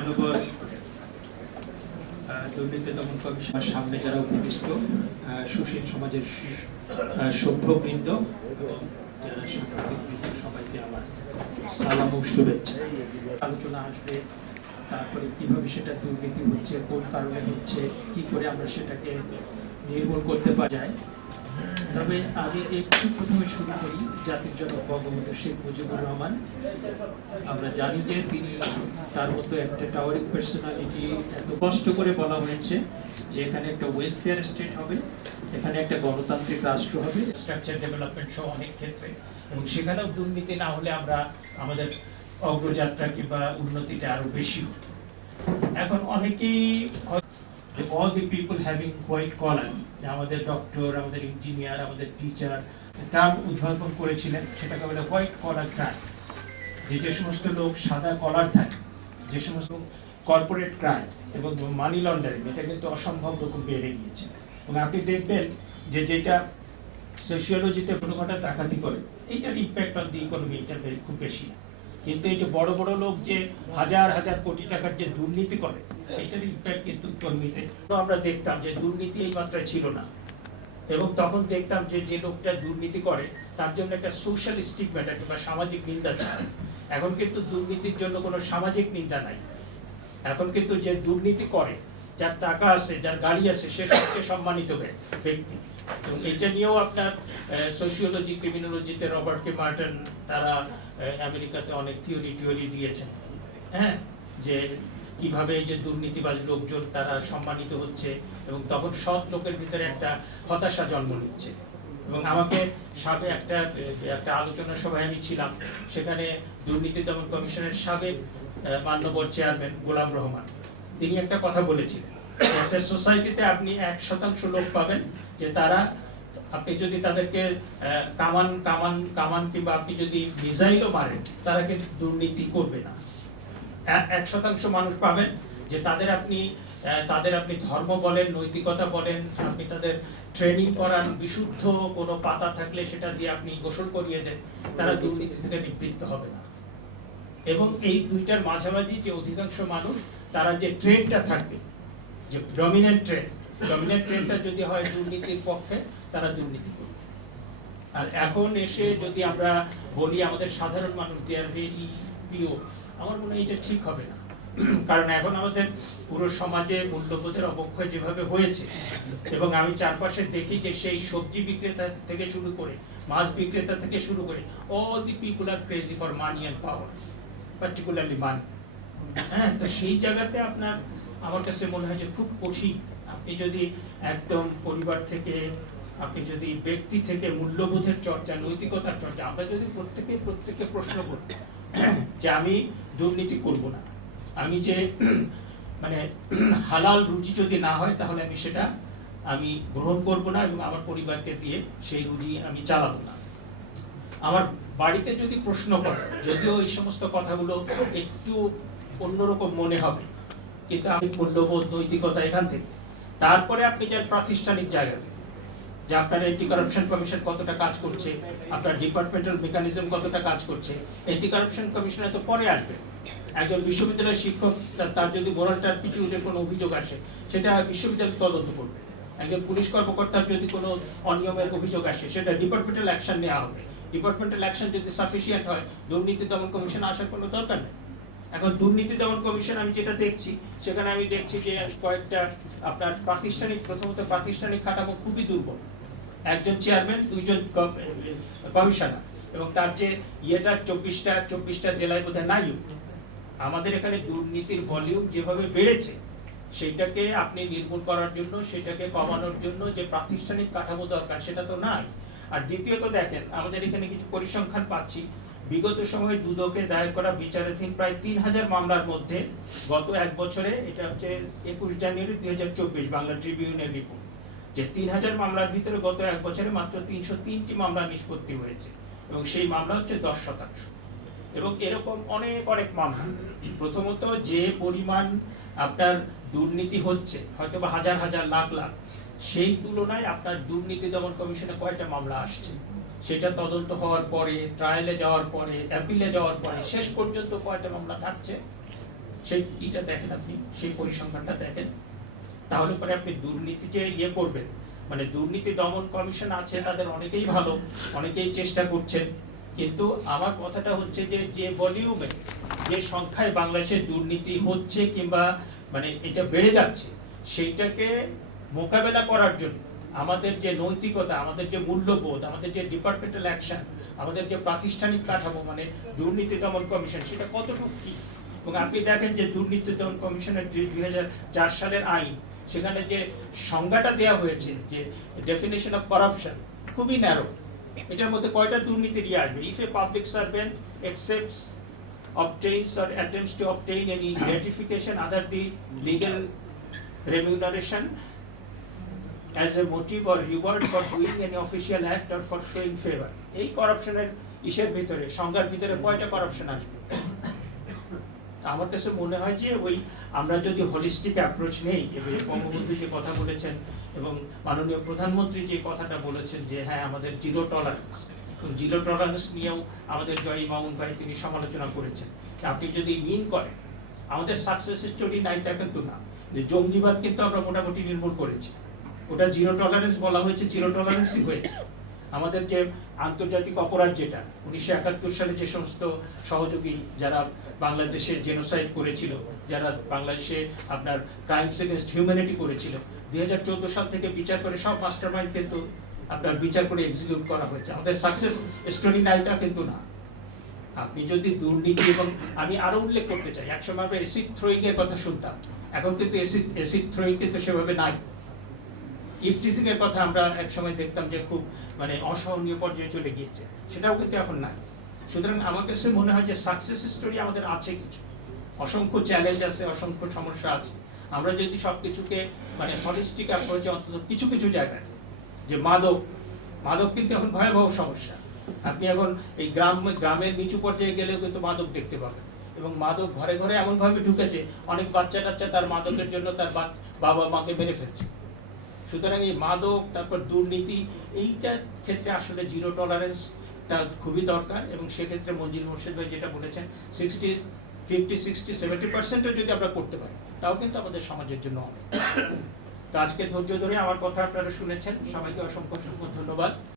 মাননীয় দুর্নীতি দমন কমিশনের সামনে যারা উপবিষ্ট সুশীল সমাজের সভ্যবৃন্দ এবং যারা সাংবাদিকবৃন্দ, সবাইকে আমার সালাম ও শুভেচ্ছা। আলোচনা আসবে, তারপরে কিভাবে সেটা দুর্নীতি হচ্ছে, কোন কারণে হচ্ছে, কি করে আমরা সেটাকে নির্মূল করতে পারা যায়। তবে আমি একটু প্রথমে শুরু করি জাতির জনক বঙ্গবন্ধু শেখ মুজিবুর রহমান। আমরা জানি যে তিনি তার মতো একটা টাওয়ারিং পার্সোনালিটি, এত কষ্ট করে বলা হয়েছে যে এখানে একটা ওয়েলফেয়ার স্টেট হবে, এখানে একটা গণতান্ত্রিক রাষ্ট্র হবে, স্ট্রাকচার ডেভেলপমেন্ট সহ অনেক ক্ষেত্রে, এবং সেখানেও দুর্নীতি না হলে আমরা আমাদের অগ্রযাত্রা কিংবা উন্নতিটা আরো বেশি হবে। এখন অনেকেই all the people having white collar, আমাদের ডক্টর, আমাদের ইঞ্জিনিয়ার, আমাদের টিচার টার্ম উদ্ভাবন করেছিলেন, সেটাকে বলে হোয়াইট কলার ক্রাইম। যে সমস্ত লোক সাদা কলার থাকে, যে সমস্ত কর্পোরেট ক্রাইম এবং মানি লন্ডারিং, এটা কিন্তু অসম্ভব রকম বেড়ে গিয়েছে। এবং আপনি দেখবেন যে যেটা সোশিওলজিতে কোনো ঘটা ডাকাতি করে, এইটার ইম্প্যাক্ট অন দি ইকোনমি এটা খুব বেশি না। কিন্তু এই যে বড় বড় লোক যে হাজার হাজার কোটি টাকার যে দুর্নীতি করে, সেইটার ইম্প্যাক্ট কিন্তু ইকোনমিতে। আমরা দেখতাম যে দুর্নীতি এই মাত্রায় ছিল না, এবং তখন দেখতাম যে যে লোকটা দুর্নীতি করে তার জন্য একটা সোশ্যাল স্টিগম্যাটা কিংবা সামাজিক নিন্দা ছিল। এখন কিন্তু দুর্নীতির জন্য কোনো সামাজিক নিন্দা নাই। এখন কিন্তু যে দুর্নীতি করে, যার টাকা আছে, যার গাড়ি আছে, সে সবচেয়ে সম্মানিত ব্যক্তি। এবং এটা নিয়েও আপনার সোশিওলজি, ক্রিমিনোলজিতে রবার্ট কে মার্টন তারা আমেরিকাতে অনেক থিওরি দিয়েছেন, হ্যাঁ, যে কিভাবে এই যে দুর্নীতিবাজ লোকজন তারা সম্মানিত হচ্ছে, এবং তখন সৎ লোকের ভিতরে একটা হতাশা জন্ম নিচ্ছে। এবং আমাকে সাবেক একটা আলোচনা সভায় আমি ছিলাম, সেখানে দুর্নীতি দমন কমিশনের সাবেক মান্যবর চেয়ারম্যান গোলাম রহমান, তিনি একটা কথা বলেছিলেন, একটা সোসাইটিতে আপনি 1% লোক পাবেন যে তারা, আপনি যদি তাদেরকে কামান কিংবা আপনি যদি মিসাইলও মারেন, তারা কিন্তু দুর্নীতি করবে না। 1% মানুষ পাবেন যে তাদের আপনি ধর্ম বলেন, নৈতিকতা বলেন, আপনি তাদের ট্রেনিং করান, বিশুদ্ধ কোনো পাতা থাকলে সেটা দিয়ে আপনি গোসল করিয়ে দেন, তারা দুর্নীতি থেকে নিবৃত্ত হবে না। এবং এই দুইটার মাঝামাঝি যে অধিকাংশ মানুষ, তারা যে ট্রেন্ডটা থাকবে, যে ডমিনেন্ট ট্রেন্ডটা যদি হয় দুর্নীতির পক্ষে, তারা দুর্নীতি করবে। আর এখন এসে যদি আমরা বলি আমাদের সাধারণ মানুষ দে আর ভেরি পিওর, আমার মনে হয় এটা ঠিক হবে না। কারণ এখন আমাদের পুরো সমাজে মূল্যবোধের অবক্ষয় যেভাবে হয়েছে, এবং আমি চারপাশে দেখি যে সেই সবজি বিক্রেতা থেকে শুরু করে, মাছ বিক্রেতা থেকে শুরু করে, all the people are crazy for money and power, particularly money. হ্যাঁ, তো সেই জায়গাতে আমার কাছে মনে হয় যে খুব কঠিন। আপনি যদি একদম পরিবার থেকে, আপনি যদি ব্যক্তি থেকে মূল্যবোধের চর্চা, নৈতিকতার চর্চা, আমরা যদি প্রত্যেকে প্রশ্ন করি যে আমি দুর্নীতি করব না, আমি যে মানে হালাল রুজি যদি না হয় তাহলে আমি সেটা গ্রহণ করব না, এবং আমার পরিবারকে দিয়ে সেই রুজি আমি চালাবো না। আমার বাড়িতে যদি প্রশ্ন করে, যদিও এই সমস্ত কথাগুলো একটু অন্যরকম মনে হবে, কিন্তু আমি মূল্যবোধ, নৈতিকতা এখান থেকে। তারপরে আপনি যান প্রাতিষ্ঠানিক জায়গাতে, যে আপনার অ্যান্টি কারাপশন কমিশন কতটা কাজ করছে, আপনার ডিপার্টমেন্টাল মেকানিজম কতটা কাজ করছে। অ্যান্টি কারাপশন কমিশনে তো পরে আসবে। একজন বিশ্ববিদ্যালয়ের শিক্ষক, তার যদি মোরাল টার্পিটিউডের কোনো অভিযোগ আসে, সেটা বিশ্ববিদ্যালয় তদন্ত করবে। একজন পুলিশ কর্মকর্তার যদি কোনো অনিয়মের অভিযোগ আসে, সেটা ডিপার্টমেন্টাল অ্যাকশন নেওয়া হবে। ডিপার্টমেন্টাল অ্যাকশন যদি সাফিসিয়েন্ট হয়, দুর্নীতি দমন কমিশন আসার কোনো দরকার নেই। এখন দুর্নীতি দমন কমিশন আমি যেটা দেখছি, সেখানে আমি দেখছি যে কয়েকটা আপনার প্রথমত প্রাতিষ্ঠানিক কাঠামো খুবই দুর্বল। একজন চেয়ারম্যান, 2জন কমিশনার, এবং তার যে ইয়েটা 24টা জেলায় বোধহয় নাই। আমাদের এখানে দুর্নীতির ভলিউম যেভাবে বেড়েছে, সেটাকে আপনি নির্মূল করার জন্য, সেটাকে কমানোর জন্য যে প্রাতিষ্ঠানিক কাঠামো দরকার, সেটা তো নাই। আর দ্বিতীয়ত দেখেন, আমাদের এখানে কিছু পরিসংখ্যান পাচ্ছি, বিগত সময়ে দুদকে দায়ের করা বিচারাধীন প্রায় 3000 মামলার মধ্যে গত এক বছরে, এটা হচ্ছে 21 জানুয়ারি 2024 বাংলা ট্রিবিউনের রিপোর্ট, যে 3000 মামলার ভিতরে গত এক বছরে মাত্র 303টি মামলা নিষ্পত্তি হয়েছে, এবং সেই মামলা হচ্ছে 10%। এবং এরকম অনেক মামলা। প্রথমত যে পরিমাণ আপনার দুর্নীতি হচ্ছে, হয়তো বা হাজার লাখ, সেই তুলনায় আপনার দুর্নীতি দমন কমিশনে কয়টা মামলা আসছে, সেটা তদন্ত হওয়ার পরে, ট্রায়ালে যাওয়ার পরে, অ্যাপিলে যাওয়ার পরে, শেষ পর্যন্ত কয়টা মামলা থাকছে, সেই ইটা দেখেন, আপনি সেই পরিসংখ্যানটা দেখেন, তাহলে পরে আপনি দুর্নীতি যে ইয়ে করবেন, মানে দুর্নীতি দমন কমিশন আছে, তাদের অনেকেই ভালো, অনেকেই চেষ্টা করছেন, কিন্তু আমার কথাটা হচ্ছে যে যে ভলিউমে, যে সংখ্যায় বাংলাদেশে দুর্নীতি হচ্ছে কিংবা মানে এটা বেড়ে যাচ্ছে, সেইটাকে মোকাবেলা করার জন্য আমাদের যে নৈতিকতা, আমাদের যে মূল্যবোধ, আমাদের যে ডিপার্টমেন্টাল অ্যাকশন, আমাদের যে প্রাতিষ্ঠানিক কাঠামো, মানে দুর্নীতি দমন কমিশন, সেটা কতটুকু কি। এবং আপনি দেখেন যে দুর্নীতি দমন কমিশনের 2004 সালের আইন, সেখানে যে সংজ্ঞাটা দেওয়া হয়েছে, যে ডেফিনেশন অফ করাপশন, খুবই ন্যারো। এটার মধ্যে কয়টা দুর্নীতির ইয়ে আসবে? If a public servant accepts, obtains or attempts to obtain any gratification other than legal remuneration as a motive or reward for doing any official act or for showing favor, এই করাপশনের ইসের ভিতরে, সংজ্ঞার ভিতরে কয়টা করাপশন আসবে? আমার কাছে মনে হয় যে ওই আমরা যদি হোলিস্টিক অ্যাপ্রোচ নেই, এবং বঙ্গবন্ধু যে কথা বলেছেন এবং মাননীয় প্রধানমন্ত্রী যে কথাটা বলেছেন যে হ্যাঁ আমাদের জিরো টলারেন্স, জিরো টলারেন্স নিয়েও আমাদের জয় মামুন ভাই তিনি সমালোচনা করেছেন। আপনি যদি মিন করেন, আমাদের সাকসেস স্টোরি নাইটা কিন্তু না, যে জঙ্গিবাদ কিন্তু আমরা মোটামুটি নির্মূল করেছি, ওটা জিরো টলারেন্স বলা হয়েছে, জিরো টলারেন্সই হয়েছে। আমাদের যে আন্তর্জাতিক অপরাধ, যেটা 1971 সালে যে সমস্ত সহযোগী যারা বাংলাদেশে জেনোসাইড করেছিল, যারা বাংলাদেশে আপনার ক্রাইমস এগেইনস্ট হিউম্যানিটি করেছিল, 2014 সাল থেকে বিচার করে সব মাস্টারমাইন্ড কিন্তু আপনার বিচার করে এক্সিকিউট করা হয়েছে। আমাদের সাকসেস স্টোরি নাইটা কিন্তু না। আপনি যদি দুর্নীতি, এবং আমি আরো উল্লেখ করতে চাই, একসময় আমরা এসিড থ্রোয়িং এর কথা শুনতাম, এখন কিন্তু এসিড থ্রোয়িং কিন্তু সেভাবে নাই। ইফটিজিং এর কথা আমরা এক সময় দেখতাম যে খুব মানে অসহনীয় পর্যায়ে চলে গিয়েছে, সেটাও কিন্তু এখন নাই। সুতরাং আমার কাছে মনে হয় যে সাকসেস স্টোরি আমাদের আছে কিছু, অসংখ্য চ্যালেঞ্জ আছে, অসংখ্য সমস্যা আছে। আমরা যদি সবকিছুকে মানে হলিস্টিক অ্যাপ্রোচে, অন্তত কিছু কিছু জায়গায়, যে মাদক কিন্তু এখন ভয়াবহ সমস্যা। আপনি এখন এই গ্রামের নিচু পর্যায়ে গেলেও কিন্তু মাদক দেখতে পাবেন, এবং মাদক ঘরে ঘরে এমন ভাবে ঢুকেছে, অনেক বাচ্চা টাচ্চা তার মাদকের জন্য তার বাবা মাকে মেরে ফেলছে। সুতরাং এই মাদক, তারপর দুর্নীতি, এইটার ক্ষেত্রে আসলে জিরো টলারেন্সটা খুবই দরকার। এবং সেক্ষেত্রে মঞ্জিল মোর্শেদ ভাই যেটা বলেছেন, 50-60-70% যদি আমরা করতে পারি, তাও কিন্তু আমাদের সমাজের জন্য অনেক। তো আজকে ধৈর্য ধরে আমার কথা আপনারা শুনেছেন, সবাইকে অসংখ্য অসংখ্য ধন্যবাদ।